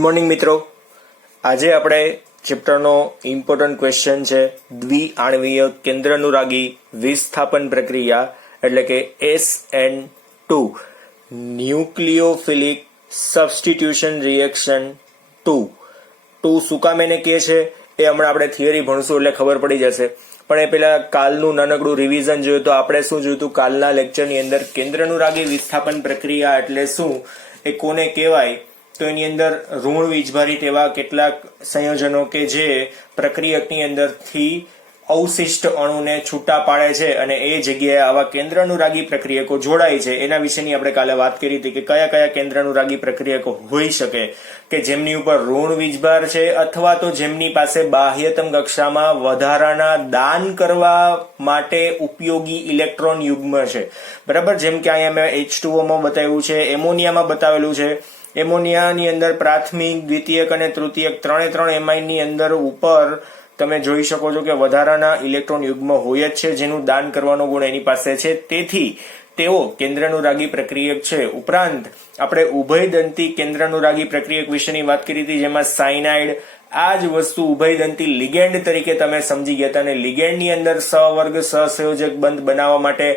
Good morning મિત્રો. આજે આપણે ચેપ્ટરનો ઇમ્પોર્ટન્ટ ક્વેશ્ચન છે દ્વિઆણવીય કેન્દ્રાનુરાગી વિસ્થાપન પ્રક્રિયા એટલે કે SN2 ન્યુક્લિયોફિલિક સબસ્ટિટ્યુશન રિએક્શન 2 શું કામ એને કહે છે એ હમણાં આપણે થિયરી ભણશું એટલે ખબર પડી જશે. પણ એ પેલા કાલનું નાનકડું રિવિઝન જોયું તો આપણે શું જોયું હતું કાલના લેક્ચરની અંદર કેન્દ્રાનુરાગી વિસ્થાપન પ્રક્રિયા એટલે શું, એ કોને કહેવાય, તો એની અંદર ઋણ વીજભારિત એવા કેટલાક સંયોજનો કે જે પ્રક્રિયકની અંદરથી અવશિષ્ટ અણુને છૂટા પાડે છે અને એ જગ્યાએ આવા કેન્દ્રાનુરાગી પ્રક્રિયકો જોડાય છે. એના વિશેની આપણે કાલે વાત કરી હતી કે કયા કયા કેન્દ્રાનુરાગી પ્રક્રિયકો હોઈ શકે કે જેમની ઉપર ઋણ વીજભાર છે અથવા તો જેમની પાસે બાહ્યતમ કક્ષામાં વધારાના દાન કરવા માટે ઉપયોગી ઇલેક્ટ્રોન યુગ્મ છે. બરાબર, જેમ કે અહીંયા મેં H2O માં બતાવ્યું છે, એમોનિયામાં બતાવેલું છે. એમોનિયાની અંદર પ્રાથમિક, દ્વિતીયક અને તૃતીયક ત્રણે એમાઇનની અંદર ઉપર તમે જોઈ શકો છો કે વધારાના ઇલેક્ટ્રોન યુગ્મ હોય જ છે જેનું દાન કરવાનો ગુણ એની પાસે છે. તેથી તેઓ કેન્દ્રાનુરાગી પ્રક્રિયક છે. ઉપરાંત આપણે ઉભયદંતી કેન્દ્રાનુરાગી પ્રક્રિયક વિશેની વાત કરી હતી જેમાં સાયનાઇડ આ જ વસ્તુ ઉભયદંતી લિગેન્ડ તરીકે તમે સમજી ગયા હતા અને લિગેન્ડની અંદર સહવર્ગ સહસંયોજક બંધ બનાવવા માટે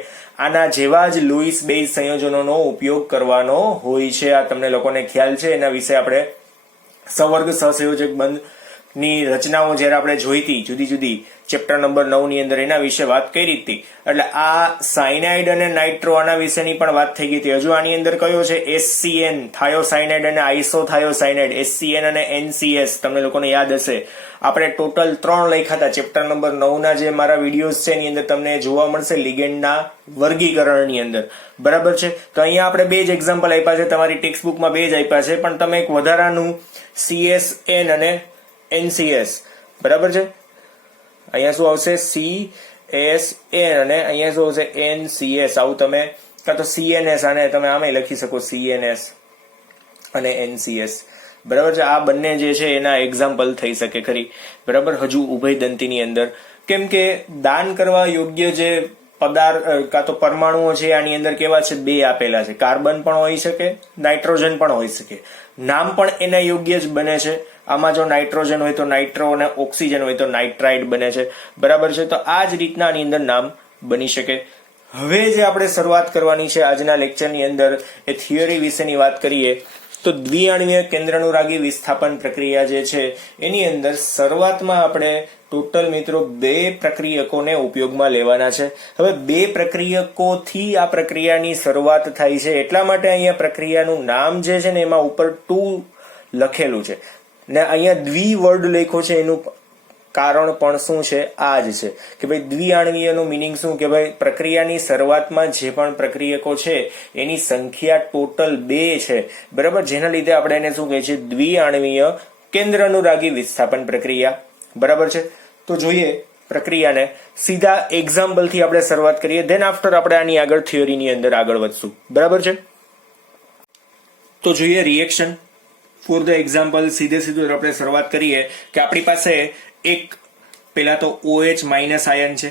આના જેવા જ લુઈસ બેઝ સંયોજનોનો ઉપયોગ કરવાનો હોય છે. આ તમને લોકોને ખ્યાલ છે. એના વિશે આપણે સહવર્ગ સહસંયોજક બંધ ની રચનાઓ જયારે આપણે જોઈ હતી જુદી જુદી ચેપ્ટર નંબર 9 ની અંદર એના વિશે વાત કરી હતી. એટલે આ સાયનાઇડ અને નાઇટ્રો આના વિશેની પણ વાત થઈ ગઈ હતી. હજુ આની અંદર કયો છે SCN થાયોસાયનાઇડ અને આઇસોથાયોસાયનાઇડ, SCN અને NCS તમને લોકોને યાદ હશે. આપણે ટોટલ 3 લખ્યા હતા ચેપ્ટર નંબર 9 ના જે મારા વિડીયોઝ છે એની અંદર તમને જોવા મળશે લિગેન્ડના વર્ગીકરણની અંદર. બરાબર છે, તો અહીંયા આપણે બે જ એક્ઝામ્પલ આપ્યા છે, તમારી ટેક્સ્ટ બુકમાં બે જ આપ્યા છે, પણ તમે એક વધારાનું CSN અને NCS બરાબર છે. અહીંયા શું આવશે CSN અને અહીંયા શું આવશે NCS. આવું તમે કાં તો CNS આને તમે આમે લખી શકો CNS અને NCS. બરાબર છે, આ બંને જે છે એના એક્ઝામ્પલ થઈ શકે ખરી. બરાબર, હજુ ઉભયદંતીની અંદર કેમ કે દાન કરવા યોગ્ય જે પદાર્થ કાં તો પરમાણુઓ છે આની અંદર કેવા છે, બે આપેલા છે. કાર્બન પણ હોઈ શકે, નાઇટ્રોજન પણ હોઈ શકે. નામ પણ એના યોગ્ય જ બને છે. આમાં જો નાઇટ્રોજન હોય તો નાઇટ્રો અને ઓક્સિજન હોય તો નાઇટ્રાઇડ બને છે. બરાબર છે, તો આ જ રીતના આની અંદર નામ બની શકે. હવે જે આપણે શરૂઆત કરવાની છે આજના લેક્ચરની અંદર એ થિયરી વિશેની વાત કરીએ તો દ્વિઆણવીય કેન્દ્રાનુરાગી વિસ્થાપન પ્રક્રિયા જે છે એની અંદર શરૂઆતમાં આપણે ટોટલ મિત્રો 2 પ્રક્રિયકોને ઉપયોગમાં લેવાના છે. હવે 2 પ્રક્રિયકોથી આ પ્રક્રિયાની શરૂઆત થાય છે એટલા માટે અહીંયા પ્રક્રિયાનું નામ જે છે ને એમાં ઉપર 2 લખેલું છે ને અહીંયા દ્વિ વર્ડ લખ્યો છે. એનું કારણ પણ શું છે, આ જ છે કે ભાઈ દ્વિઆણવીયનું મિનિંગ શું કે ભાઈ પ્રક્રિયાની શરૂઆતમાં જે પણ પ્રક્રિયકો છે એની સંખ્યા ટોટલ 2 છે. બરાબર, જેના લીધે આપણે એને શું કહે છે દ્વિઆણવીય કેન્દ્રાનુરાગી વિસ્થાપન પ્રક્રિયા. બરાબર છે, તો જોઈએ પ્રક્રિયાને સીધા એક્ઝામ્પલ થી આપણે શરૂઆત કરીએ, ધેન આફ્ટર આપણે આની આગળ થિયરીની અંદર આગળ વધશું. બરાબર છે, તો જોઈએ રિએક્શન ફોર ધ એક્ઝામ્પલ. સીધું આપણે શરૂઆત કરીએ કે આપણી પાસે એક પેલા તો OH માઇનસ આયન છે.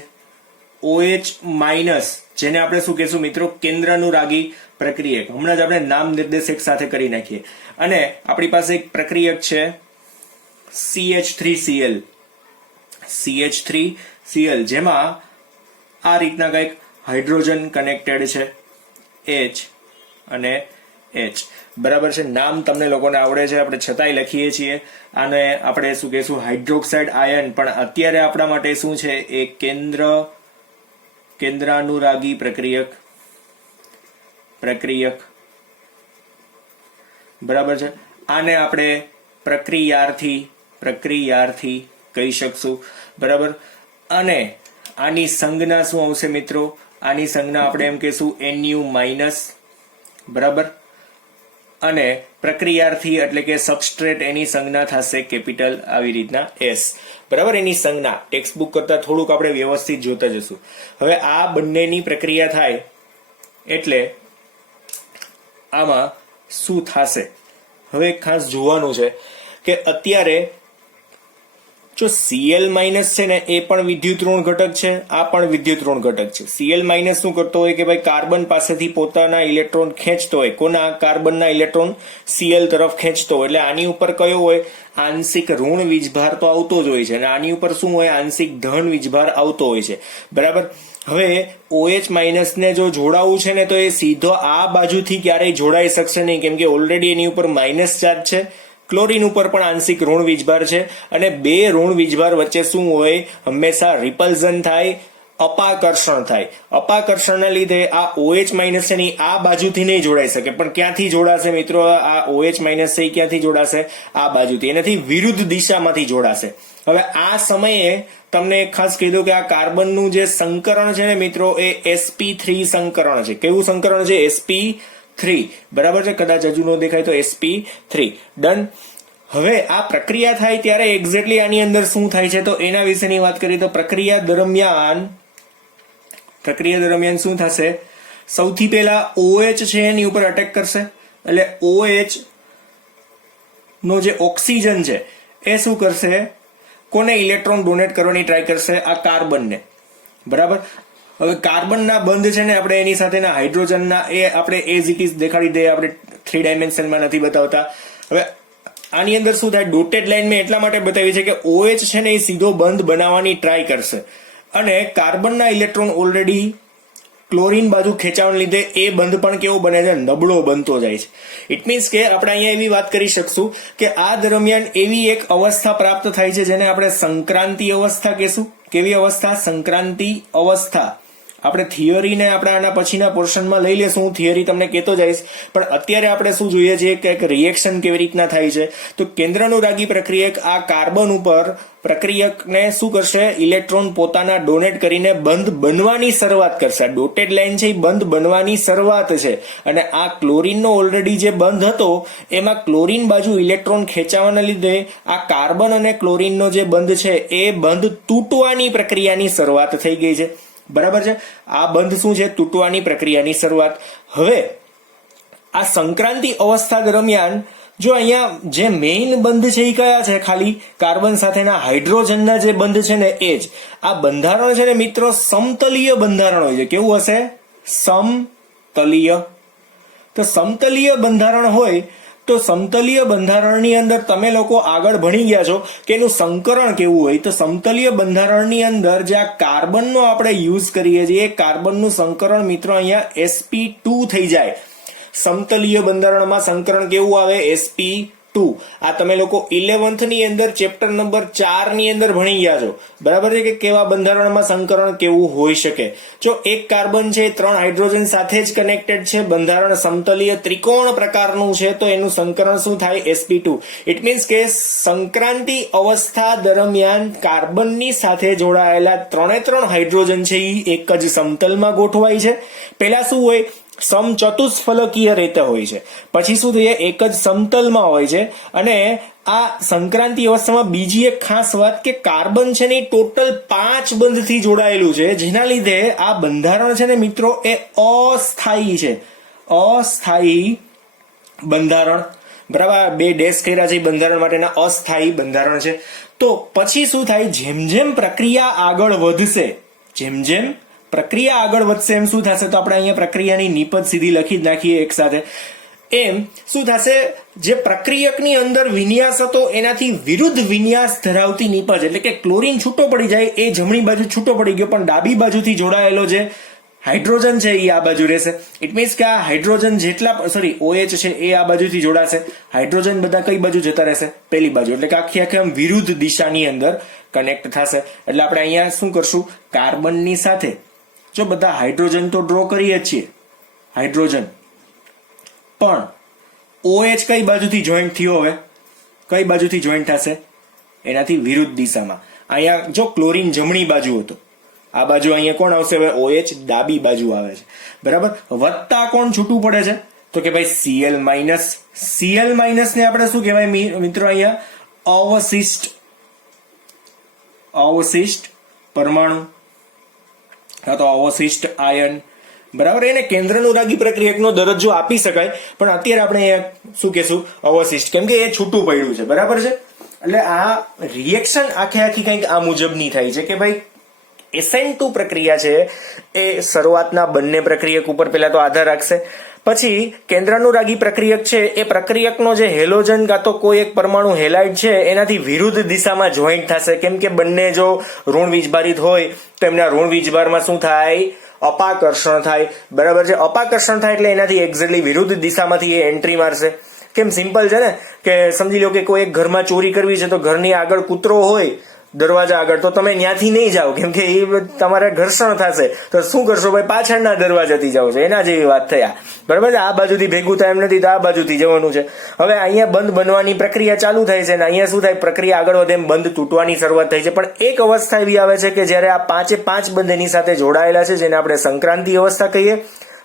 OH માઇનસ જેને આપણે શું કહેશું મિત્રો કેન્દ્રાનુરાગી પ્રક્રિયક. હમણાં જ આપણે નામ નિર્દેશક સાથે કરી નાખીએ. અને આપણી પાસે એક પ્રક્રિયક છે CH3Cl. CH3Cl જેમાં આ રીતના કંઈક હાઇડ્રોજન કનેક્ટેડ છે H અને H. બરાબર છે, નામ તમને લોકોને આવડે છે, આપણે છતાંય લખીએ છીએ. આને આપણે શું કહેશું હાઇડ્રોક્સાઇડ આયન, પણ અત્યારે આપણા માટે શું છે એ કેન્દ્રાનુરાગી પ્રક્રિયક. બરાબર છે, આને આપણે પ્રક્રિયાર્થી કહી શકશું. બરાબર, અને આની સંજ્ઞા શું આવશે મિત્રો, આની સંજ્ઞા આપણે એમ કહેશું Nu માઇનસ. બરાબર, અને પ્રક્રિયાર્થી એટલે કે સબસ્ટ્રેટ એની સંજ્ઞા થશે કેપિટલ આવી રીતના S. બરાબર, એની સંજ્ઞા ટેક્સ્ટ બુક કરતા થોડુંક આપણે વ્યવસ્થિત જોતા જશું. હવે આ બંનેની પ્રક્રિયા થાય એટલે આમાં શું થશે હવે ખાસ જોવાનું છે કે અત્યારે જો Cl માઇનસ છે ને એ પણ વિદ્યુત ઋણ ઘટક છે, આ પણ વિદ્યુત ઋણ ઘટક છે. Cl માઇનસ શું કરતો હોય કે ભાઈ કાર્બન પાસેથી પોતાના ઇલેક્ટ્રોન ખેંચતો હોય, કોના કાર્બનના ઇલેક્ટ્રોન Cl તરફ ખેંચતો હોય, એટલે આની ઉપર કયો હોય આંશિક ઋણ વીજભાર તો આવતો જ હોય છે, અને આની ઉપર શું હોય આંશિક ધન વીજભાર આવતો હોય છે. બરાબર. હવે OH માઇનસ ને જો જોડાવું છે ને તો એ સીધો આ બાજુથી ક્યારેય જોડાઈ શકશે નહીં, કેમ કે ઓલરેડી એની ઉપર માઇનસ ચાર્જ છે. ક્લોરીન ઉપર પણ આંશિક ઋણ વીજભાર છે, અને બે ઋણ વીજભાર વચ્ચે શું હોય હંમેશા રિપલ્ઝન થાય, અપાકર્ષણ થાય. અપાકર્ષણના લીધે આ OH માઇનસ છે ને આ બાજુથી નહીં જોડાઈ શકે, પણ ક્યાંથી જોડાશે મિત્રો? આ OH માઇનસ છે ક્યાંથી જોડાશે? આ બાજુથી, એનાથી વિરુદ્ધ દિશામાંથી જોડાશે. હવે આ સમયે તમને ખાસ કહી દઉં કે આ કાર્બનનું જે સંકરણ છે ને મિત્રો એ sp3 સંકરણ છે. કેવું સંકરણ છે? sp3. બરાબર છે, કદાચ હજુ ન દેખાય તો sp3. ડન. હવે આ પ્રક્રિયા થાય ત્યારે એક્ઝેક્ટલી આની અંદર શું થાય છે તો એના વિશેની વાત કરીએ તો પ્રક્રિયા દરમિયાન શું થશે? સૌથી પહેલા OH છે એની ઉપર અટેક કરશે, એટલે OH નો જે ઓક્સિજન છે એ શું કરશે? કોને ઇલેક્ટ્રોન ડોનેટ કરવાની ટ્રાય કરશે? આ કાર્બનને. બરાબર. હવે કાર્બનના બંધ છે ને આપણે એની સાથેના હાઇડ્રોજનના એ આપણે એઝ ઇટ ઇઝ દેખાડી દઈએ, આપણે 3 ડાયમેન્શનમાં નથી બતાવતા. હવે આની અંદર શું થાય? ડોટેડ લાઈન મેં એટલા માટે બતાવી છે કે OH છે ને એ સીધો બંધ બનાવવાની ટ્રાય કરશે, અને કાર્બનના ઇલેક્ટ્રોન ઓલરેડી ક્લોરીન બાજુ ખેંચાવાને લીધે એ બંધ પણ કેવો બને છે? નબળો બનતો જાય છે. ઇટ મીન્સ કે આપણે અહીંયા એવી વાત કરી શકશું કે આ દરમિયાન એવી એક અવસ્થા પ્રાપ્ત થાય છે જેને આપણે સંક્રાંતિ અવસ્થા કહેશું. કેવી અવસ્થા? સંક્રાંતિ અવસ્થા. આપણે થિયરીને આપણે આના પછીના પોર્શનમાં લઈ લેશું, હું થિયરી તમને કહેતો જઈશ, પણ અત્યારે આપણે શું જોઈએ છે કે એક રિએક્શન કેવી રીતના થાય છે. તો કેન્દ્રાનુરાગી પ્રક્રિયક આ કાર્બન ઉપર પ્રક્રિયકને શું કરશે? ઇલેક્ટ્રોન પોતાના ડોનેટ કરીને બંધ બનવાની શરૂઆત કરશે. ડોટેડ લાઈન છે એ બંધ બનવાની શરૂઆત છે, અને આ ક્લોરીનનો ઓલરેડી જે બંધ હતો એમાં ક્લોરીન બાજુ ઇલેક્ટ્રોન ખેંચાવાના લીધે આ કાર્બન અને ક્લોરીનનો જે બંધ છે એ બંધ તૂટવાની પ્રક્રિયાની શરૂઆત થઈ ગઈ છે. બરાબર છે. આ બંધ શું છે? તૂટવાની પ્રક્રિયાની શરૂઆત. હવે આ સંક્રાંતિ અવસ્થા દરમિયાન જો અહીંયા જે મેઇન બંધ છે એ કયા છે? ખાલી કાર્બન સાથેના હાઇડ્રોજનના જે બંધ છે ને એ જ. આ બંધારણ છે ને મિત્રો સમતલીય બંધારણ હોય છે. કેવું હશે? સમતલીય. તો સમતલીય બંધારણ હોય તો સમતલીય બંધારણની અંદર તમે લોકો આગળ ભણી ગયા છો કે એનું સંકરણ કેવું હોય. તો સમતલીય બંધારણની અંદર જે આ કાર્બનનો આપણે યુઝ કરીએ છીએ એ કાર્બનનું સંકરણ મિત્રો અહીંયા sp2 થઈ જાય. સમતલીય બંધારણમાં સંકરણ કેવું આવે? sp2. આ તમે લોકો 11th ની અંદર ચેપ્ટર નંબર 4 ની અંદર ભણી ગયા છો. બરાબર છે કે કેવા બંધારણમાં સંકરણ કેવું હોઈ શકે. જો એક કાર્બન છે 3 હાઇડ્રોજન સાથે જ કનેક્ટેડ છે, બંધારણ સમતલીય ત્રિકોણ પ્રકારનું છે, તો એનું સંકરણ શું થાય? sp2. ઇટ મીન્સ કે સંક્રાંતિ અવસ્થા દરમિયાન કાર્બનની સાથે જોડાયેલા 3 હાઇડ્રોજન છે એ એક જ સમતલમાં ગોઠવાય છે. પહેલા શું હોય? સમચતુષ્ફલકીય રીતે હોય છે, પછી શું થાય? એક જ સમતલમાં હોય છે. અને આ સંક્રાંતિ અવસ્થામાં બીજી એક ખાસ વાત કે કાર્બન છે ને ટોટલ 5 બંધથી જોડાયેલું છે, જેના લીધે આ બંધારણ છે ને મિત્રો એ અસ્થાયી છે. અસ્થાયી બંધારણ. બરાબર. 2 ડેશ કર્યા છે બંધારણ માટેના. અસ્થાયી બંધારણ છે. તો પછી શું થાય? જેમ જેમ પ્રક્રિયા આગળ વધશે, જેમ પ્રક્રિયા આગળ વધશે એમ શું થશે? તો આપણે અહીંયા પ્રક્રિયાની નિપજ સીધી લખી જ નાખીએ એક સાથે. એમ શું થશે? જે પ્રક્રિયકની અંદર વિન્યાસ હતો એનાથી વિરુદ્ધ વિન્યાસ ધરાવતી નિપજ, એટલે કે ક્લોરીન છૂટો પડી જાય, એ જમણી બાજુ છૂટો પડી ગયો, પણ ડાબી બાજુથી જોડાયેલો જે હાઇડ્રોજન છે એ આ બાજુ રહેશે. ઇટ મીન્સ કે આ હાઇડ્રોજન જેટલા OH છે એ આ બાજુથી જોડાશે, હાઇડ્રોજન બધા કઈ બાજુ જતા રહેશે? પેલી બાજુ. એટલે કે આખી આમ વિરુદ્ધ દિશાની અંદર કનેક્ટ થશે. એટલે આપણે અહીંયા શું કરશું? કાર્બનની સાથે જો બધા હાઇડ્રોજન તો ડ્રો કરીએ છીએ, હાઇડ્રોજન, પણ OH કઈ બાજુથી જોઈન્ટ થયો? હવે કઈ બાજુથી જોઈન્ટ થશે? એનાથી વિરુદ્ધ દિશામાં. અહીંયા જો ક્લોરીન જમણી બાજુ હતો, આ બાજુ અહીંયા કોણ આવશે? હવે OH ડાબી બાજુ આવે છે. બરાબર. વત્તા કોણ છૂટું પડે છે? તો કે ભાઈ Cl માઇનસ. Cl માઇનસ ને આપણે શું કહેવાય મિત્રો? અહીંયા અવશિષ્ટ પરમાણુ, તો અવશિષ્ટ આયન. બરાબર. એને કેન્દ્રાનુરાગી પ્રક્રિયકનો દરજ્જો આપી શકાય, પણ અત્યારે આપણે શું કહેશું? અવશિષ્ટ, કેમ કે એ છૂટું પડ્યું છે. બરાબર છે. એટલે આ રિએક્શન આખી કંઈક આ મુજબની થાય છે કે ભાઈ SN2 પ્રક્રિયા છે એ શરૂઆતના બંને પ્રક્રિયક ઉપર પહેલા તો આધાર રાખશે, પછી કેન્દ્રાનુરાગી પ્રક્રિયક છે એ પ્રક્રિયકનો જે હેલોજન કાં તો કોઈ એક પરમાણુ હેલાઇડ છે એનાથી વિરુદ્ધ દિશામાં જોઈન્ટ થશે, કેમ કે બંને જો ઋણ વીજભારિત હોય તો એમના ઋણ વીજભારમાં શું થાય? અપાકર્ષણ થાય. બરાબર છે? અપાકર્ષણ થાય એટલે એનાથી એક્ઝેક્ટલી વિરુદ્ધ દિશામાંથી એ એન્ટ્રી મારશે. કેમ? સિમ્પલ છે ને કે સમજી લો કે કોઈ એક ઘરમાં ચોરી કરવી છે તો ઘરની આગળ કૂતરો હોય દરવાજા આગળ, તો તમે ત્યાંથી નહીં જાઓ કેમ કે એ તમારે ઘર્ષણ થશે, તો શું કરશો ભાઈ? પાછળના દરવાજાથી જાઓ છો. એના જેવી વાત થયા. બરાબર છે? આ બાજુથી ભેગું થાય એમ નથી તો આ બાજુથી જવાનું છે. હવે અહીંયા બંધ બનવાની પ્રક્રિયા ચાલુ થાય છે અને અહીંયા શું થાય? પ્રક્રિયા આગળ વધે એમ બંધ તૂટવાની શરૂઆત થાય છે. પણ એક અવસ્થા એવી આવે છે કે જ્યારે આ 5 બંધ એની સાથે જોડાયેલા છે, જેને આપણે સંક્રાંતિ અવસ્થા કહીએ,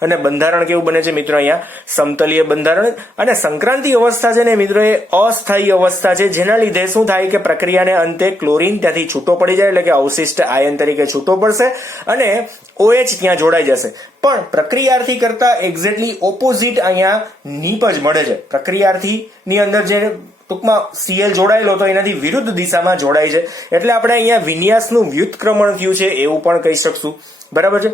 અને બંધારણ કેવું બને છે મિત્રો? અહીંયા સમતલીય બંધારણ. અને સંક્રાંતિ અવસ્થા છે ને મિત્રો એ અસ્થાયી અવસ્થા છે, જેના લીધે શું થાય કે પ્રક્રિયાને અંતે ક્લોરીન ત્યાંથી છૂટો પડી જાય, એટલે કે અવશિષ્ટ આયન તરીકે છૂટો પડશે અને OH ત્યાં જોડાઈ જશે. પણ પ્રક્રિયાર્થી કરતા એક્ઝેક્ટલી ઓપોઝિટ અહીંયા નીપજ મળે છે. પ્રક્રિયાર્થીની અંદર જે ટૂંકમાં Cl જોડાયેલો હતો એનાથી વિરુદ્ધ દિશામાં જોડાય છે, એટલે આપણે અહીંયા વિન્યાસનું વ્યુત્ક્રમણ થયું છે એવું પણ કહી શકશું. બરાબર છે?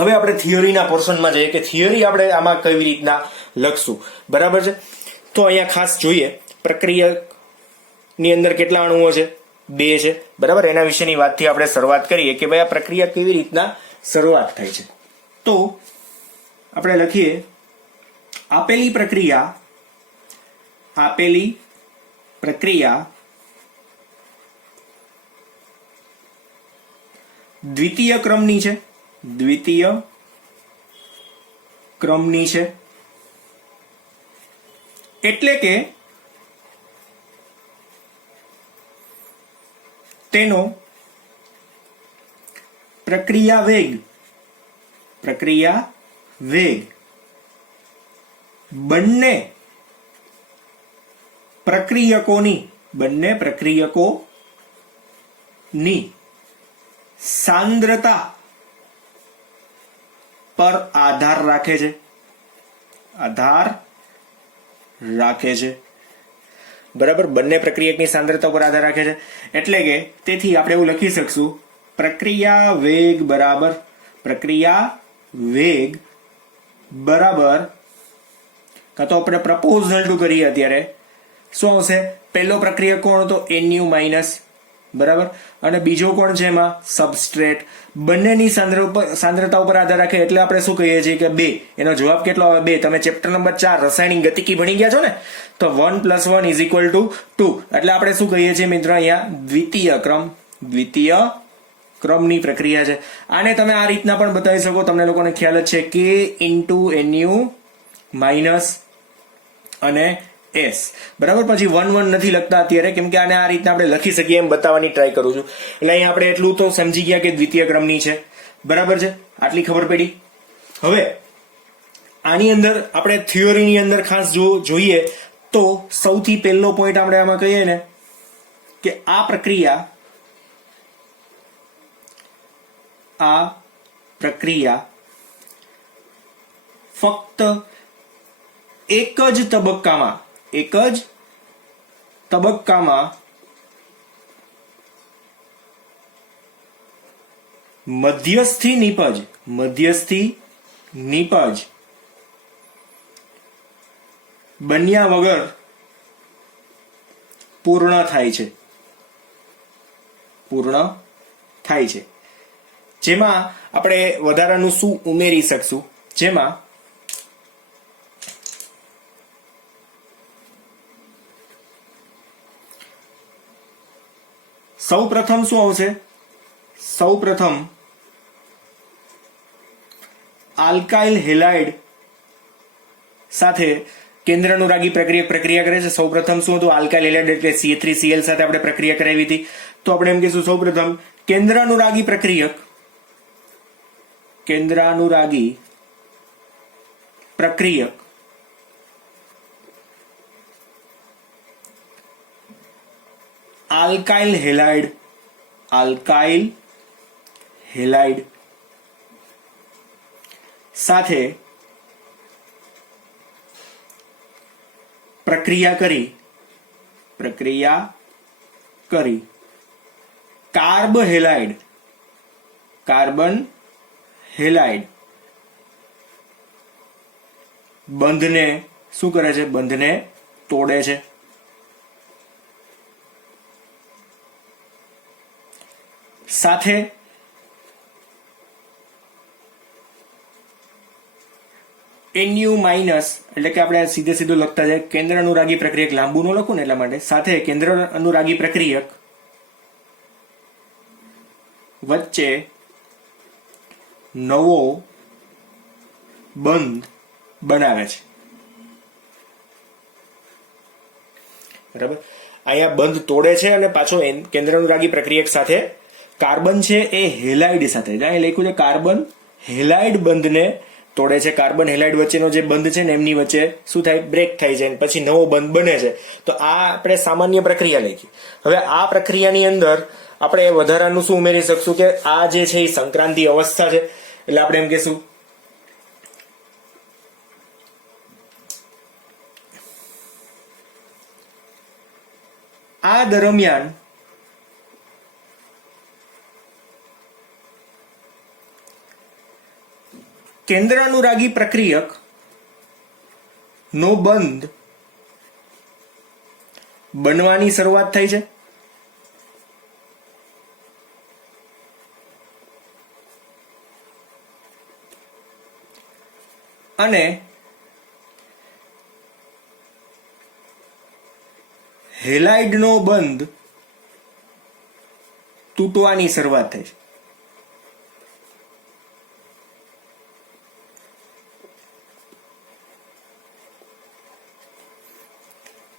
હવે આપણે થિયરીના પોર્શનમાં જઈએ કે થિયરી આપણે આમાં કેવી રીતના લખશું. બરાબર છે? તો અહીંયા ખાસ જોઈએ પ્રક્રિયાની અંદર કેટલા અણુઓ છે? 2 છે. બરાબર? એના વિશેની વાતથી આપણે શરૂઆત કરીએ કે ભાઈ આ પ્રક્રિયા કેવી રીતના શરૂઆત થાય છે. તો આપણે લખીએ આપેલી પ્રક્રિયા દ્વિતીય ક્રમની છે. એટલે કે તેનો પ્રક્રિયા વેગ બંને પ્રક્રિયકોની સાંદ્રતા પર આધાર રાખે છે. બરાબર? બંને પ્રક્રિયકની સાંદ્રતા પર આધાર રાખે છે. એટલે કે તેથી આપણે એવું લખી શકશું પ્રક્રિયા વેગ બરાબર કાં તો આપણે પ્રપોઝલ ટુ કરીએ અત્યારે શું આવશે? પહેલો પ્રક્રિયક કોણ હતો? Nu minus. બરાબર? અને બીજો કોણ છે એમાં? સબસ્ટ્રેટ. બંનેની સાંદ્રતા ઉપર આધાર રાખે એટલે આપણે શું કહીએ છીએ કે 2. એનો જવાબ કેટલો આવે? 2. તમે ચેપ્ટર નંબર 4 રાસાયણિક ગતિકી ભણી ગયા છો ને, તો 1 + 1 = 2. એટલે આપણે શું કહીએ છીએ મિત્રો? અહીંયા દ્વિતીય ક્રમની પ્રક્રિયા છે. આને તમે આ રીતના પણ બતાવી શકો, તમને લોકોને ખ્યાલ જ છે કે Nu માઇનસ અને S. બરાબર? પછી 1 નથી લખતા અત્યારે કેમ કે આને આ રીતના આપણે લખી શકીએ એમ બતાવવાની ટ્રાય કરું છું. એટલે અહીંયા આપણે એટલું તો સમજી ગયા કે દ્વિતીય ક્રમની છે. બરાબર છે? આટલી ખબર પડી. હવે આની અંદર આપણે થિયરીની અંદર ખાસ જોઈએ તો સૌથી પહેલો પોઈન્ટ આપણે આમાં કહીએ ને કે આ પ્રક્રિયા ફક્ત એક જ તબક્કામાં મધ્યસ્થી નિપજ બન્યા વગર પૂર્ણ થાય છે. જેમાં આપણે વધારાનું શું ઉમેરી શકશું? જેમાં સૌપ્રથમ શું આવશે? સૌપ્રથમ આલ્કાઇલ હેલાઇડ સાથે કેન્દ્રાનુરાગી પ્રક્રિયા કરે છે. સૌપ્રથમ શું હતું? આલ્કાઇલ હેલાઇડ એટલે CH3Cl સાથે આપણે પ્રક્રિયા કરાવી હતી. તો આપણે એમ કહીશું સૌપ્રથમ કેન્દ્રાનુરાગી પ્રક્રિયક આલ્કાઇલ હેલાઇડ સાથે પ્રક્રિયા કરી કાર્બન હેલાઇડ બંધને શું કરે છે? બંધને તોડે છે. સાથે NU માઇનસ એટલે કે આપણે સીધે સીધું લખતા જાય, કેન્દ્ર અનુરાગી પ્રક્રિયક લાંબુ નો લખું ને એટલા માટે, સાથે કેન્દ્ર અનુરાગી પ્રક્રિયક વચ્ચે નવો બંધ બનાવે છે. બરાબર, અહીંયા બંધ તોડે છે અને પાછો કેન્દ્ર અનુરાગી પ્રક્રિયક સાથે કાર્બન છે એ હેલાઇડ સાથે, અહીં લખ્યું છે કાર્બન હેલાઇડ બંધને તોડે છે. કાર્બન હેલાઇડ વચ્ચેનો જે બંધ છે ને એમની વચ્ચે શું થાય? બ્રેક થાય છે, પછી નવો બંધ બને છે. તો આ આપણે સામાન્ય પ્રક્રિયા લખી. હવે આ પ્રક્રિયાની અંદર આપણે વધારાનું શું ઉમેરી શકશું કે આ જે છે એ સંક્રાંતિ અવસ્થા છે, એટલે આપણે એમ કહેશું આ દરમિયાન કેન્દ્ર અનુરાગી પ્રક્રિયક નો બંધ બનવાની શરૂઆત થઈ છે. અને હેલાઇડનો બંધ તૂટવાની શરૂઆત થઈ છે.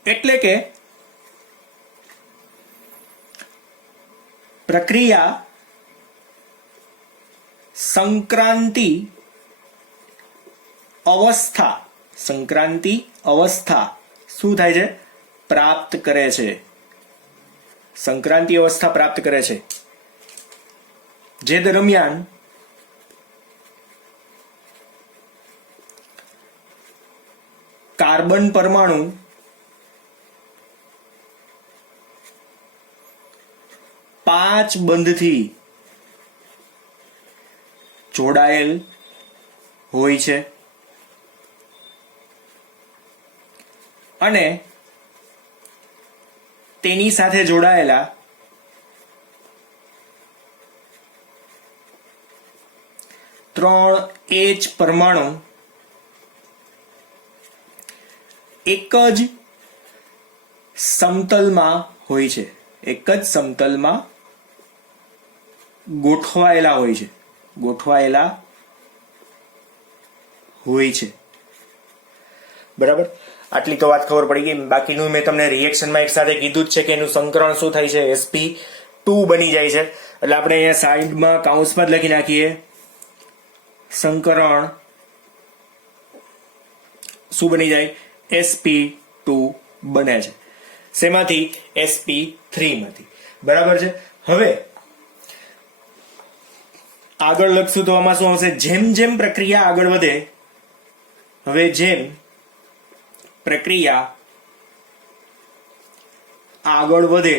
એટલે કે પ્રક્રિયા સંક્રાંતિ અવસ્થા શું થાય છે? પ્રાપ્ત કરે છે. સંક્રાંતિ અવસ્થા પ્રાપ્ત કરે છે, જે દરમિયાન કાર્બન પરમાણુ પાંચ બંધથી જોડાયેલ હોય છે અને તેની સાથે જોડાયેલા ત્રણ H પરમાણુ એક જ સમતલમાં હોય છે, એક જ સમતલમાં ગોઠવાયેલા હોય છે. બરાબર, આટલી તો વાત ખબર પડી ગઈ. બાકીનું મેં તમને રિએક્શનમાં એક સાથે કીધું જ છે કે એનું સંકરણ શું થાય છે? sp2 બની જાય છે. એટલે આપણે અહીંયા સાઈડમાં કૌંસમાં જ લખી નાખીએ, સંકરણ શું બની જાય? sp2 બને છે. શેમાંથી? sp3 માંથી. બરાબર છે. હવે આગળ લખશું તો આમાં શું આવશે? જેમ જેમ પ્રક્રિયા આગળ વધે, હવે જેમ પ્રક્રિયા આગળ વધે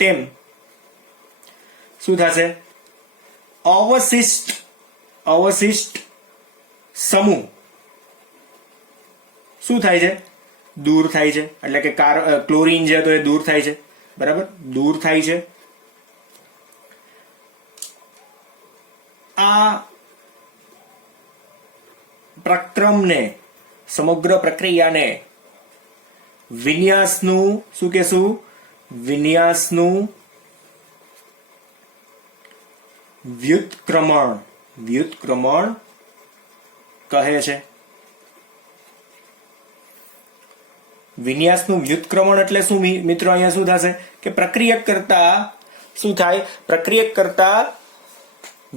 તેમ શું થશે? અવશિષ્ટ સમૂહ શું થાય છે? દૂર થાય છે. એટલે કે ક્લોરીન છે તો એ દૂર થાય છે. બરાબર, દૂર થાય છે. આ પ્રક્રમને, સમગ્ર પ્રક્રિયાને વિન્યાસનું શું કહેશું? વિન્યાસનું વ્યુત્ક્રમણ કહે છે. વિન્યાસનું વ્યુત્ક્રમણ એટલે શું મિત્રો? અહીંયા શું થશે કે પ્રક્રિયક કરતા શું થાય? પ્રક્રિયક કરતા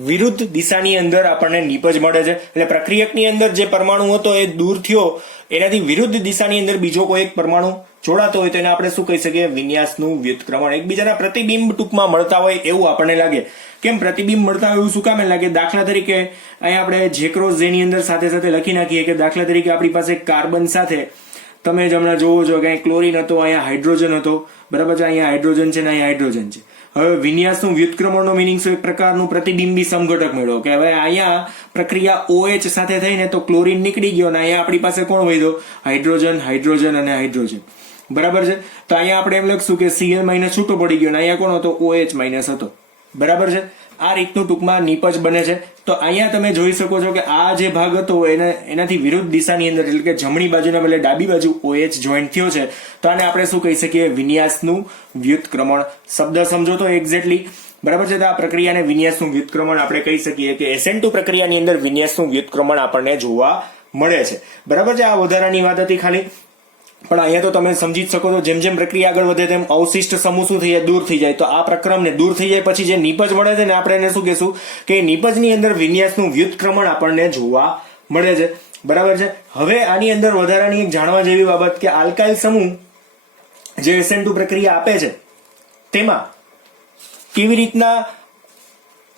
વિરુદ્ધ દિશાની અંદર આપણને નીપજ મળે છે. એટલે પ્રક્રિયકની અંદર જે પરમાણુ હતો એ દૂર થયો, એનાથી વિરુદ્ધ દિશાની અંદર બીજો કોઈ એક પરમાણુ જોડાતો હોય તો એને આપણે શું કહી શકીએ? વિન્યાસનું વ્યુત્ક્રમણ. એકબીજાના પ્રતિબિંબ ટૂંકમાં મળતા હોય એવું આપણને લાગે. કેમ પ્રતિબિંબ મળતા હોય એવું શું કામ લાગે? દાખલા તરીકે અહીંયા આપણે જે ક્રોસ જેની અંદર સાથે સાથે લખી નાખીએ કે દાખલા તરીકે આપણી પાસે કાર્બન સાથે તમે જ હમણાં જોવો છો કે અહીં ક્લોરીન હતો, અહીંયા હાઇડ્રોજન હતો, બરાબર છે, અહીંયા હાઇડ્રોજન છે ને અહીંયા હાઇડ્રોજન છે. હવે વિન્યાસનું વ્યુત્ક્રમણનો મિનિંગ શું? એક પ્રકારનું પ્રતિબિંબી સમઘટક મેળવો કે હવે અહીંયા પ્રક્રિયા OH સાથે થઈને તો ક્લોરીન નીકળી ગયો અને અહીંયા આપણી પાસે કોણ વધ્યો? હાઇડ્રોજન, હાઇડ્રોજન અને હાઇડ્રોજન, બરાબર છે. તો અહીંયા આપણે એમ લખશું કે Cl- છૂટો પડી ગયો અને અહીંયા કોણ હતો? OH- હતો, બરાબર છે. આ રીતનું ટૂંકમાં નીપજ બને છે. તો અહીંયા તમે જોઈ શકો છો કે આ જે ભાગ હતો એનાથી વિરુદ્ધ દિશાની અંદર, એટલે કે જમણી બાજુના બદલે ડાબી બાજુ OH જોઈન્ટ થયો છે. તો આને આપણે શું કહી શકીએ? વિન્યાસનું વ્યુત્ક્રમણ. શબ્દ સમજો તો એક્ઝેક્ટલી, બરાબર છે. તો આ પ્રક્રિયાને વિન્યાસનું વ્યુત્ક્રમણ આપણે કહી શકીએ કે SN2 પ્રક્રિયાની અંદર વિન્યાસનું વ્યુત્ક્રમણ આપણને જોવા મળે છે, બરાબર છે. આ વધારાની વાત હતી ખાલી, પણ અહીંયા તો તમે સમજી જ શકો છો જેમ જેમ પ્રક્રિયા આગળ વધે તેમ અવશિષ્ટ સમૂહ શું થઈ જાય? દૂર થઈ જાય. તો આ પ્રક્રમને દૂર થઈ જાય પછી જે નીપજ મળે છે ને આપણે એને શું કહેશું? કે નીપજની અંદર વિન્યાસનું વ્યુત્ક્રમણ આપણને જોવા મળે છે, બરાબર છે. હવે આની અંદર વધારાની એક જાણવા જેવી બાબત કે આલ્કાઇલ સમૂહ જે SN2 પ્રક્રિયા આપે છે તેમાં કેવી રીતના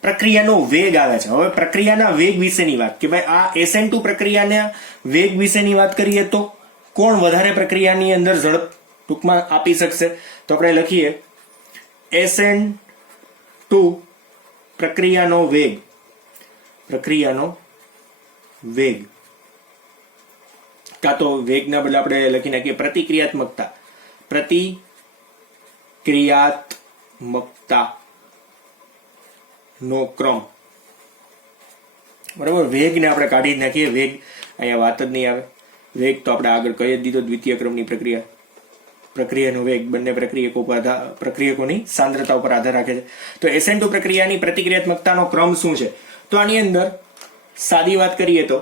પ્રક્રિયાનો વેગ આવે છે. હવે પ્રક્રિયાના વેગ વિશેની વાત કે ભાઈ આ SN2 પ્રક્રિયાના વેગ વિશેની વાત કરીએ તો કોણ વધારે પ્રક્રિયાની અંદર ઝડપ ટૂંકમાં આપી શકશે? તો આપણે લખીએ SN2 પ્રક્રિયાનો વેગ કાં તો વેગના બદલે આપણે લખી નાખીએ પ્રતિક્રિયાત્મકતા નો ક્રમ, બરાબર. વેગને આપણે કાઢી નાખીએ, વેગ અહીંયા વાત જ નહીં આવે. વેગ તો આપણે આગળ કહી જ દીધો, દ્વિતીય ક્રમની પ્રક્રિયાનો વેગ બંને પ્રક્રિયકોની સાંદ્રતા ઉપર આધાર રાખે છે. તો SN2 પ્રક્રિયાની પ્રતિક્રિયાત્મકતાનો ક્રમ શું છે? તો આની અંદર સાદી વાત કરીએ તો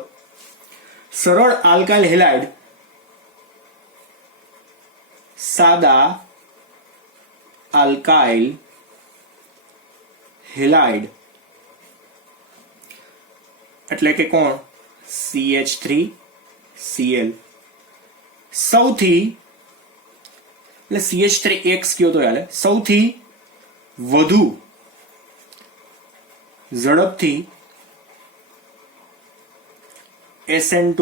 સરળ આલ્કાઇલ હેલાઇડ સાદા આલ્કાઇલ હેલાઇડ એટલે કે કોણ? CH3Cl સૌથી, એટલે CH3X કયો તો હાલે, સૌથી વધુ ઝડપથી SN2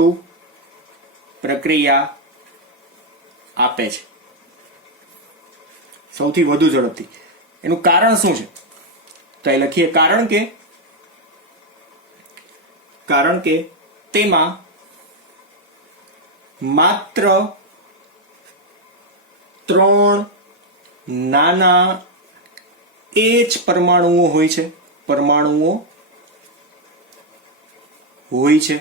પ્રક્રિયા આપે છે. સૌથી વધુ ઝડપથી. એનું કારણ શું છે? તો એ લખીએ કારણ કે તેમાં માત્ર 3 નાના H પરમાણુઓ હોય છે,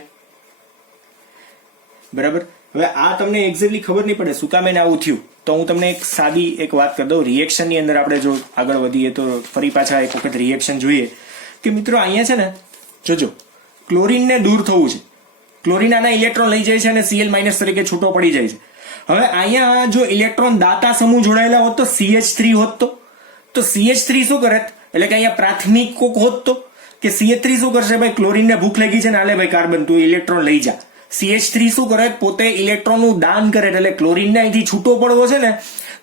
બરાબર. હવે આ તમને એક્ઝેક્ટલી ખબર નહીં પડે શું કામ એને આવું થયું. તો હું તમને એક સાદી એક વાત કરી દઉં. રિએક્શનની અંદર આપણે જો આગળ વધીએ તો ફરી પાછા એક વખત રિએક્શન જોઈએ કે મિત્રો અહીંયા છે ને જોજો, ક્લોરીનને દૂર થવું છે. ક્લોરીન આના ઇલેક્ટ્રોન લઈ જાય છે અને Cl- તરીકે છૂટો પડી જાય છે. હવે અહીંયા જો ઇલેક્ટ્રોન દાતા સમૂહ જોડાયેલા હોત તો CH3 હોત તો CH3 શું કરે? એટલે કે અહીંયા પ્રાથમિક કોક હોત તો કે CH3 શું કરશે? ભાઈ ક્લોરીનને ભૂખ લાગી છે ને, હાલે ભાઈ કાર્બન તું ઇલેક્ટ્રોન લઈ જા. CH3 શું કરે? પોતે ઇલેક્ટ્રોનનું દાન કરે, એટલે ક્લોરીનને અહીંથી છૂટો પડવો છે ને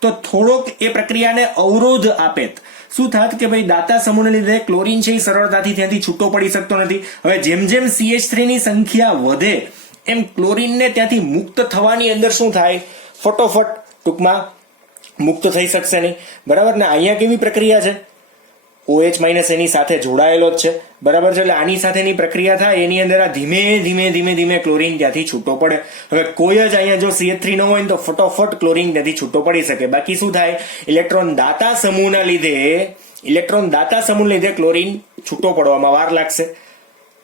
તો થોડોક એ પ્રક્રિયાને અવરોધ આપે. શું થાત કે ભાઈ દાતા સમૂહને લીધે ક્લોરીન છે એ સરળતાથી ત્યાંથી છૂટો પડી શકતો નથી. હવે જેમ જેમ CH3 ની સંખ્યા વધે એમ ક્લોરીનને ત્યાંથી મુક્ત થવાની અંદર શું થાય? ફટોફટ ટૂંકમાં મુક્ત થઈ શકશે નહીં, બરાબર ને. અહીંયા કેવી પ્રક્રિયા છે? OH- એની સાથે જોડાયેલો જ છે, બરાબર છે. એટલે આની સાથેની પ્રક્રિયા થાય એની અંદર આ ધીમે ધીમે ક્લોરીન ત્યાંથી છૂટો પડે. હવે કોઈ જ અહીંયા જો CH3 ન હોય તો ફટોફટ ક્લોરીન ત્યાંથી છૂટો પડી શકે. બાકી શું થાય? ઇલેક્ટ્રોન દાતા સમૂહના લીધે ક્લોરીન છૂટો પડવામાં વાર લાગશે.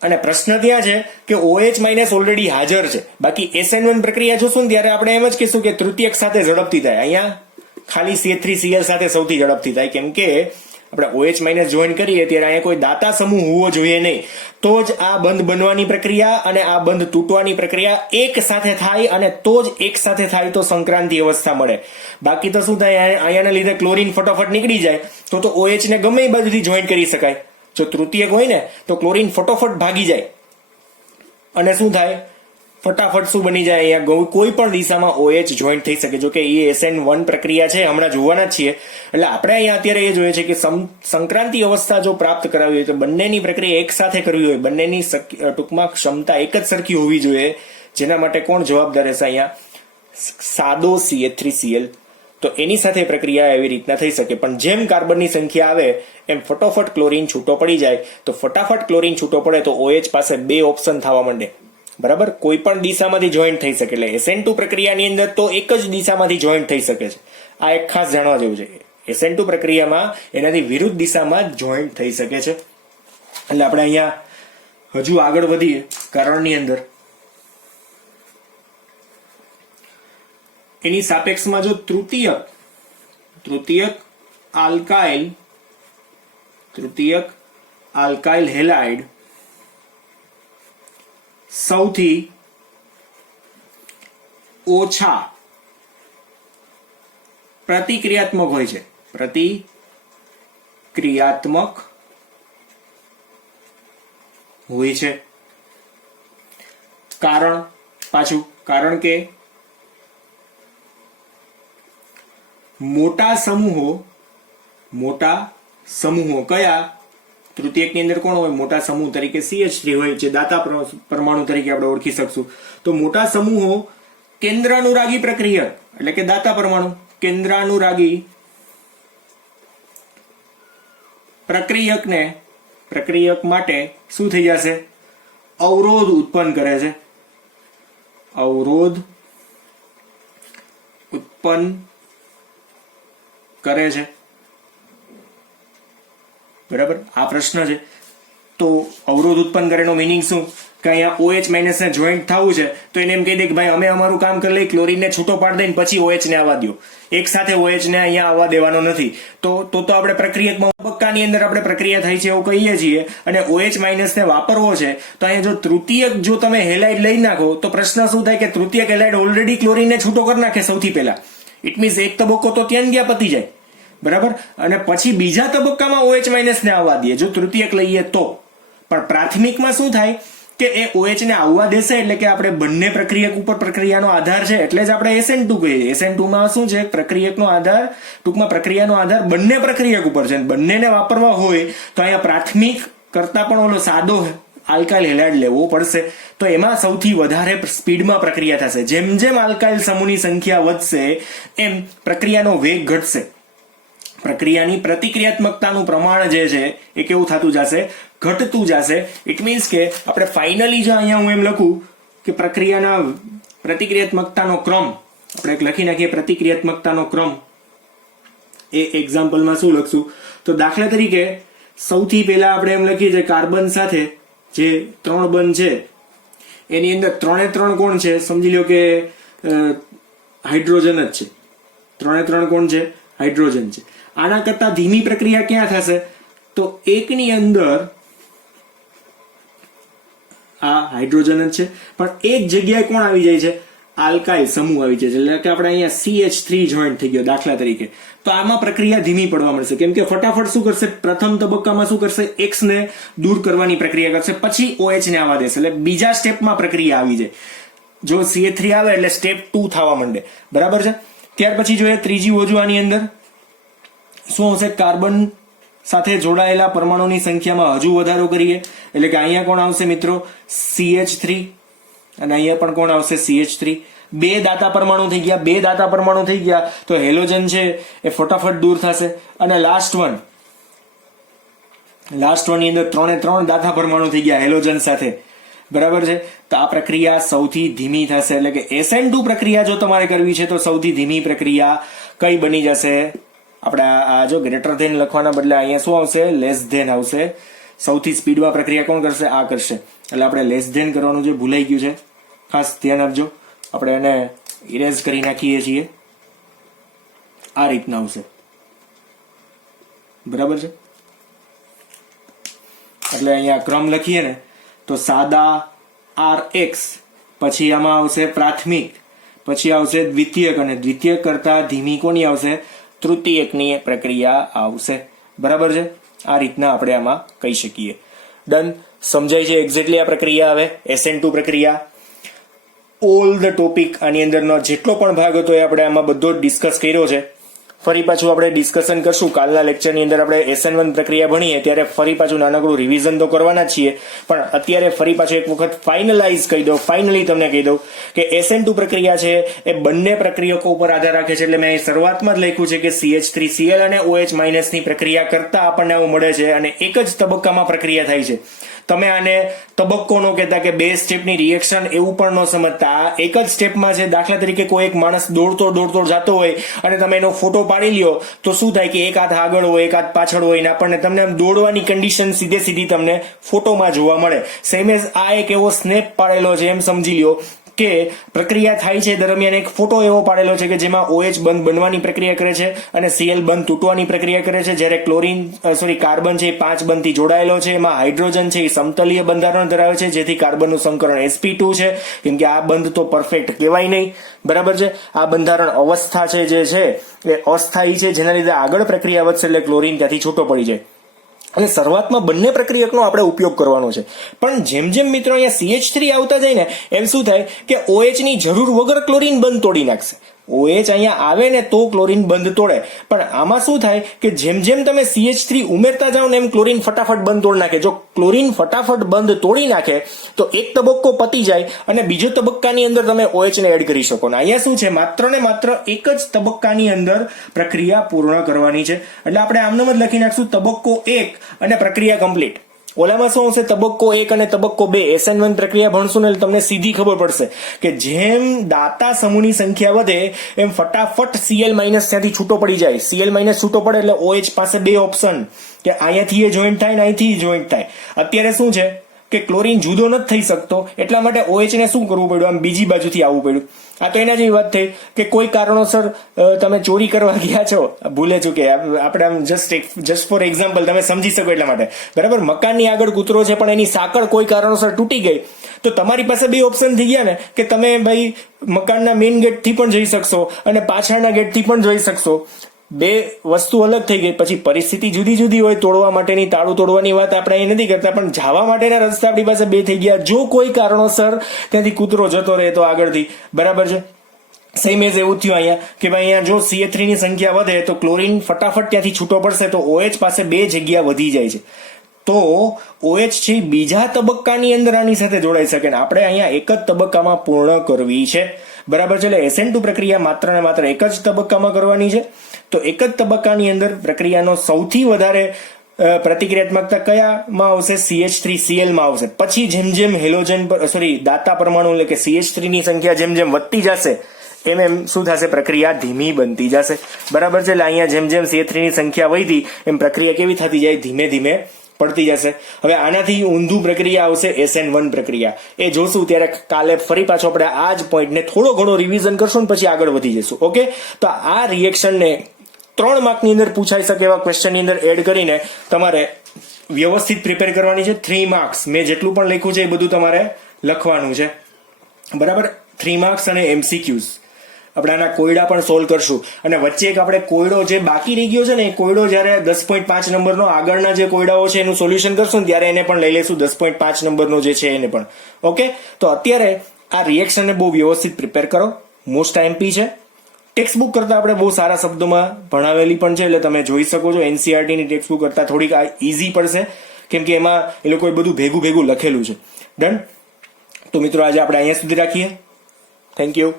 અને પ્રશ્ન ત્યાં છે કે OH- ઓલરેડી હાજર છે. બાકી SN1 પ્રક્રિયા જોશું ને ત્યારે આપણે એમ જ કહીશું કે તૃતીયક સાથે ઝડપથી થાય. અહીંયા ખાલી CH3Cl સાથે સૌથી ઝડપથી થાય, કેમ કે આપણે OH- જોઈન કરીએ ત્યારે અહીંયા કોઈ દાતા સમૂહ હોવો જોઈએ નહીં. તો જ આ બંધ બનવાની પ્રક્રિયા અને આ બંધ તૂટવાની પ્રક્રિયા એક સાથે થાય, અને તો જ એક સાથે થાય તો સંક્રાંતિ અવસ્થા મળે. બાકી તો શું થાય? અહીંયાના લીધે ક્લોરીન ફટાફટ નીકળી જાય તો OH ને ગમે એ બાજુથી જોઈન કરી શકાય. જો તૃતીયક હોય ને તો ક્લોરીન ફટોફટ ભાગી જાય અને શું થાય? ફટાફટ શું બની જાય? અહીંયા કોઈ પણ દિશામાં OH જોઈન્ટ થઈ શકે. જો કે એ SN1 પ્રક્રિયા છે, હમણાં જોવાના જ છીએ. એટલે આપણે અહીંયા અત્યારે એ જોઈએ છે કે સંક્રાંતિ અવસ્થા જો પ્રાપ્ત કરાવી હોય તો બંનેની પ્રક્રિયા એક સાથે કરવી હોય, બંનેની ટૂંકમાં ક્ષમતા એક જ સરખી હોવી જોઈએ. જેના માટે કોણ જવાબદાર રહેશે? અહીંયા સાદો CH3Cl, તો એની સાથે પ્રક્રિયા એવી રીતના થઈ શકે. પણ જેમ કાર્બનની સંખ્યા આવે એમ ફટોફટ ક્લોરીન છૂટો પડી જાય. તો ફટાફટ ક્લોરીન છૂટો પડે તો OH પાસે બે ઓપ્શન થવા માંડે. બરાબર, કોઈ પણ દિશામાંથી જોઈન્ટ થઈ શકે. એટલે SN2 પ્રક્રિયાની અંદર તો એક જ દિશામાંથી જોઈન્ટ થઈ શકે છે. આ એક ખાસ જાણવા જેવું છે. SN2 પ્રક્રિયામાં એનાથી વિરુદ્ધ દિશામાં જોઈન્ટ થઈ શકે છે. એટલે આપણે અહીંયા હજુ આગળ વધીએ કારણની અંદર. એની સાપેક્ષમાં જો તૃતીયક આલ્કાઇલ હેલાઇડ સૌથી ઓછા પ્રતિક્રિયાત્મક હોય છે. કારણ કે મોટા સમૂહો કયા? તૃતીયકની અંદર કોણ હોય? મોટા સમૂહ તરીકે CH3 હોય, જે દાતા પરમાણુ તરીકે આપણે ઓળખી શકશું. તો મોટા સમૂહો કેન્દ્રાનુરાગી પ્રક્રિયક એટલે કે દાતા પરમાણુ કેન્દ્રાનુરાગી પ્રક્રિયક માટે શું થઈ જશે? અવરોધ ઉત્પન્ન કરે છે. બરાબર, આ પ્રશ્ન છે. તો અવરોધ ઉત્પન્ન કરેનો મિનિંગ શું? કે અહીંયા OH- ને જોઈન્ટ થવું છે તો એને એમ કહી દે કે ભાઈ અમે અમારું કામ કરી લઈ, ક્લોરીનને છૂટો પાડી દઈને પછી OH ને આવવા દો. એક સાથે OH ને અહીંયા આવવા દેવાનો નથી. તો આપણે પ્રક્રિયકમાં તબક્કાની અંદર આપણે પ્રક્રિયા થઈ છે એવું કહીએ છીએ અને OH- ને વાપરવો છે. તો અહીંયા જો તૃતીયક જો તમે હેલાઇડ લઈ નાખો તો પ્રશ્ન શું થાય કે તૃતીયક હેલાઇડ ઓલરેડી ક્લોરીનને છૂટો કરી નાખે સૌથી પહેલા. ઇટ મીન્સ એક તબક્કો તો ત્યાં ગયા પતી જાય. બરાબર, અને પછી બીજા તબક્કામાં OH- ને આવવા દે જો તૃતીયક લઈએ તો. પણ પ્રાથમિકમાં શું થાય કે એ OH ને આવવા દેશે એટલે કે આપણે બંને પ્રક્રિયક ઉપર પ્રક્રિયાનો આધાર છે એટલે જ આપણે SN2 કહીએ. SN2 માં શું છે? પ્રક્રિયકનો આધાર, ટૂંકમાં પ્રક્રિયાનો આધાર બંને પ્રક્રિયક ઉપર છે. બંનેને વાપરવા હોય તો અહીંયા પ્રાથમિક કરતા પણ ઓલો સાદો આલ્કાઇલ હેલાઇડ લેવો પડશે. તો એમાં સૌથી વધારે સ્પીડમાં પ્રક્રિયા થશે. જેમ જેમ આલ્કાઇલ સમૂહની સંખ્યા વધશે એમ પ્રક્રિયાનો વેગ ઘટશે. પ્રક્રિયાની પ્રતિક્રિયાત્મકતાનું પ્રમાણ જે છે એ કેવું થતું જશે? ઘટતું જશે. ઇટ મીન્સ કે આપણે ફાઇનલી જો અહીંયા હું એમ લખું કે પ્રતિક્રિયાત્મકતાનો ક્રમ આપણે લખી નાખીએ. પ્રતિક્રિયાત્મકતાનો ક્રમ એ એક્ઝામ્પલમાં શું લખશું? તો દાખલા તરીકે સૌથી પહેલા આપણે એમ લખીએ છીએ કાર્બન સાથે જે 3 બંધ છે એની અંદર 3 કોણ છે? સમજી લો કે હાઇડ્રોજન જ છે. 3 કોણ છે? હાઇડ્રોજન છે. આના કરતા ધીમી પ્રક્રિયા ક્યાં થશે? તો એકની અંદર આ હાઇડ્રોજન જ છે પણ એક જગ્યાએ કોણ આવી જાય છે? આલ્કાઇલ સમૂહ આવી જાય છે. એટલે કે આપણે અહીંયા CH3 જોઈન્ટ થઈ ગયો દાખલા તરીકે. તો આમાં પ્રક્રિયા ધીમી પડવા મળશે. કેમ કે ફટાફટ શું કરશે? પ્રથમ તબક્કામાં શું કરશે? X ને દૂર કરવાની પ્રક્રિયા કરશે, પછી OH ને આવવા દેશે. એટલે બીજા સ્ટેપમાં પ્રક્રિયા આવી જાય. જો CH3 આવે એટલે સ્ટેપ 2 થવા માંડે. બરાબર છે. ત્યાર પછી જોઈએ ત્રીજી બાજુ આની અંદર શું હશે? કાર્બન સાથે જોડાયેલા પરમાણુની સંખ્યામાં હજુ વધારો કરીએ એટલે કે અહીંયા કોણ આવશે મિત્રો? CH3 અને અહીંયા પણ કોણ આવશે? CH3. બે દાતા પરમાણુ થઈ ગયા. તો હેલોજન છે એ ફટાફટ દૂર થશે. અને લાસ્ટ વન ની અંદર 3 દાતા પરમાણુ થઈ ગયા હેલોજન સાથે. બરાબર છે. તો આ પ્રક્રિયા સૌથી ધીમી થશે. એટલે કે SN2 પ્રક્રિયા જો તમારે કરવી છે તો સૌથી ધીમી પ્રક્રિયા કઈ બની જશે? આપણે આ જો ગ્રેટર ધેન લખવાના બદલે અહીંયા શું આવશે? લેસ ધેન આવશે. સૌથી સ્પીડમાં પ્રક્રિયા કોણ કરશે? આ કરશે. એટલે આપણે લેસ ધેન કરવાનું જે ભૂલાઈ ગયું છે ખાસ ધ્યાન આપજો. આપણે એને ઇરેઝ કરી નાખીએ છીએ. આ રીતના આવશે. બરાબર છે. એટલે અહીંયા ક્રમ લખીએ ને તો સાદા RX, પછી આમાં આવશે પ્રાથમિક, પછી આવશે દ્વિતીયક અને દ્વિતીયક કરતા ધીમી કોની આવશે? તૃતીયકની પ્રક્રિયા આવશે. બરાબર છે. આ રીતના આપણે આમાં કહી શકીએ. ડન. સમજાય છે એક્ઝેક્ટલી આ પ્રક્રિયા? હવે SN2 પ્રક્રિયા ઓલ ધ ટોપિક આની અંદરનો જેટલો પણ ભાગ હતો એ આપણે આમાં બધો ડિસ્કસ કર્યો છે. ફરી પાછું આપણે ડિસ્કશન કરશું કાલના લેક્ચરની અંદર. આપણે SN1 પ્રક્રિયા ભણીએ ત્યારે ફરી પાછું નાનકડું રિવિઝન તો કરવાના જ છીએ, પણ અત્યારે ફરી પાછું એક વખત ફાઇનલાઇઝ કહી દઉં, ફાઇનલી તમને કહી દઉં કે SN2 પ્રક્રિયા છે એ બંને પ્રક્રિયકો ઉપર આધાર રાખે છે. એટલે મેં અહીં શરૂઆતમાં જ લખ્યું છે કે CH3Cl અને OH- ની પ્રક્રિયા કરતા આપણને આવું મળે છે અને એક જ તબક્કામાં પ્રક્રિયા થાય છે. તમે આને તબક્કો નો કહેતા કે 2 સ્ટેપની રિએક્શન એવું પણ ન સમજતા. આ એક જ સ્ટેપમાં છે. દાખલા તરીકે કોઈ એક માણસ દોડતો જતો હોય અને તમે એનો ફોટો પાડી લ્યો તો શું થાય કે એક હાથ આગળ હોય, એક હાથ પાછળ હોય ને આપણને તમને દોડવાની કન્ડિશન સીધી તમને ફોટોમાં જોવા મળે. સેમ એઝ આ એક એવો સ્નેપ પાડેલો છે એમ સમજી લ્યો કે પ્રક્રિયા થાય છે દરમિયાન એક ફોટો એવો પાડેલો છે કે જેમાં OH બંધ બનવાની પ્રક્રિયા કરે છે અને Cl બંધ તૂટવાની પ્રક્રિયા કરે છે. જ્યારે કાર્બન છે એ 5 બંધથી જોડાયેલો છે. એમાં હાઇડ્રોજન છે એ સમતલીય બંધારણ ધરાવે છે, જેથી કાર્બનનું સંકરણ sp2 છે. કેમ કે આ બંધ તો પરફેક્ટ કહેવાય નહીં, બરાબર છે. આ બંધારણ અવસ્થા છે જે છે એ અસ્થાયી છે, જેના લીધે આગળ પ્રક્રિયા વધશે એટલે ક્લોરીન ત્યાંથી છૂટો પડી જાય. અને શરૂઆતમાં બંને પ્રક્રિયકનો આપણે ઉપયોગ કરવાનો છે. પણ જેમ જેમ મિત્રો અહીંયા CH3 આવતા જાય ને એમ શું થાય કે OH ની જરૂર વગર ક્લોરીન બંધ તોડી નાખશે. OH અહીંયા આવે ને તો ક્લોરીન બંધ તોડે, પણ આમાં શું થાય કે જેમ જેમ તમે CH3 ઉમેરતા જાઓ ને એમ ક્લોરીન ફટાફટ બંધ તોડી નાખે. જો ક્લોરીન ફટાફટ બંધ તોડી નાખે તો એક તબક્કો પતી જાય અને બીજો તબક્કાની અંદર તમે OH ને એડ કરી શકો. અહીંયા શું છે, માત્ર ને માત્ર એક જ તબક્કાની અંદર પ્રક્રિયા પૂર્ણ કરવાની છે. એટલે આપણે આમનામ જ લખી નાખશું તબક્કો 1 અને પ્રક્રિયા કમ્પ્લીટ. ઓલામાં શું હશે, તબક્કો 1 અને તબક્કો 2 SN1 પ્રક્રિયા ભણશું ને તમને સીધી ખબર પડશે કે જેમ દાતા સમૂહની સંખ્યા વધે એમ ફટાફટ Cl- ત્યાંથી છૂટો પડી જાય. Cl- છૂટો પડે એટલે OH પાસે 2 ઓપ્શન કે અહીંયાથી એ જોઈન્ટ થાય ને અહીંથી જોઈન્ટ થાય. અત્યારે શું છે કે ક્લોરીન જુદો નથી થઈ શકતો, એટલા માટે OH ને શું કરવું પડ્યું, આમ બીજી બાજુથી આવવું પડ્યું. આ તો એના જેવી વાત થઈ કે કોઈ કારણોસર તમે ચોરી કરવા ગયા છો, ભૂલે ચૂકે, આપણે આમ જસ્ટ ફોર એક્ઝામ્પલ તમે સમજી શકો એટલા માટે, બરાબર. મકાનની આગળ કૂતરો છે પણ એની સાંકળ કોઈ કારણોસર તૂટી ગઈ તો તમારી પાસે 2 ઓપ્શન થઈ ગયા ને કે તમે ભાઈ મકાનના મેઇન ગેટથી પણ જઈ શકશો અને પાછળના ગેટથી પણ જઈ શકશો. 2 વસ્તુ અલગ થઈ ગઈ. પછી પરિસ્થિતિ જુદી જુદી હોય. તોડવા માટેની, તાળું તોડવાની વાત આપણે અહીં નથી કરતા, પણ જવા માટેના રસ્તા આપણી પાસે 2 થઈ ગયા. જો કોઈ કારણોસર ત્યાંથી કૂતરો જતો રહે તો આગળથી, બરાબર છે. સેમ એઝ એવું થયું અહીંયા કે ભાઈ અહીંયા જો CH3 ની સંખ્યા વધે તો ક્લોરીન ફટાફટ ત્યાંથી છૂટો પડશે તો OH પાસે 2 જગ્યા વધી જાય છે. તો OH છે બીજા તબક્કાની અંદર આની સાથે જોડાઈ શકે ને આપણે અહીંયા એક જ તબક્કામાં પૂર્ણ કરવી છે, બરાબર છે. એટલે SN2 પ્રક્રિયા માત્ર ને માત્ર એક જ તબક્કામાં કરવાની છે. તો એક જ તબક્કાની અંદર પ્રક્રિયાનો સૌથી વધારે પ્રતિક્રિયાત્મકતા કયામાં આવશે, CH3Cl માં આવશે. પછી જેમ જેમ હેલોજન દાતા પરમાણુ એટલે કે CH3 ની સંખ્યા જેમ જેમ વધતી જશે એમ શું થશે, પ્રક્રિયા ધીમી બનતી જશે, બરાબર છે. એટલે અહીંયા જેમ જેમ CH3 ની સંખ્યા વધી એમ પ્રક્રિયા કેવી થતી જાય, ધીમે ધીમે પડતી જશે. હવે આનાથી ઊંધું પ્રક્રિયા આવશે SN1 પ્રક્રિયા. એ જોશું ત્યારે કાલે ફરી પાછો આપણે આ જ પોઈન્ટને થોડો ઘણો રિવિઝન કરશું પછી આગળ વધી જશું. ઓકે, તો આ રિએક્શનને 3 માર્કની અંદર પૂછાઈ શકે એવા ક્વેશ્ચનની અંદર એડ કરીને તમારે વ્યવસ્થિત પ્રિપેર કરવાની છે. 3 માર્ક્સ મેં જેટલું પણ લખ્યું છે એ બધું તમારે લખવાનું છે, બરાબર. 3 માર્ક્સ અને MCQs. આપણે આના કોયડા પણ સોલ્વ કરશું અને વચ્ચે એક આપણે કોયડો જે બાકી રહી ગયો છે ને એ કોયડો જ્યારે 10.5 નંબરનો આગળના જે કોયડાઓ છે એનું સોલ્યુશન કરશું ત્યારે એને પણ લઈ લઈશું 10.5 નંબરનો જે છે એને પણ. ઓકે, તો અત્યારે આ રિએક્શનને બહુ વ્યવસ્થિત પ્રિપેર કરો. મોસ્ટ MP છે. ટેક્સ્ટ બુક કરતા આપણે બહુ સારા શબ્દોમાં ભણાવેલી પણ છે, એટલે તમે જોઈ શકો છો. NCERT ની ટેક્સ્ટ બુક કરતા થોડીક ઈઝી પડશે કેમ કે એમાં એ લોકોએ બધું ભેગું લખેલું છે. ડન. તો મિત્રો આજે આપણે અહીંયા સુધી રાખીએ. Thank you.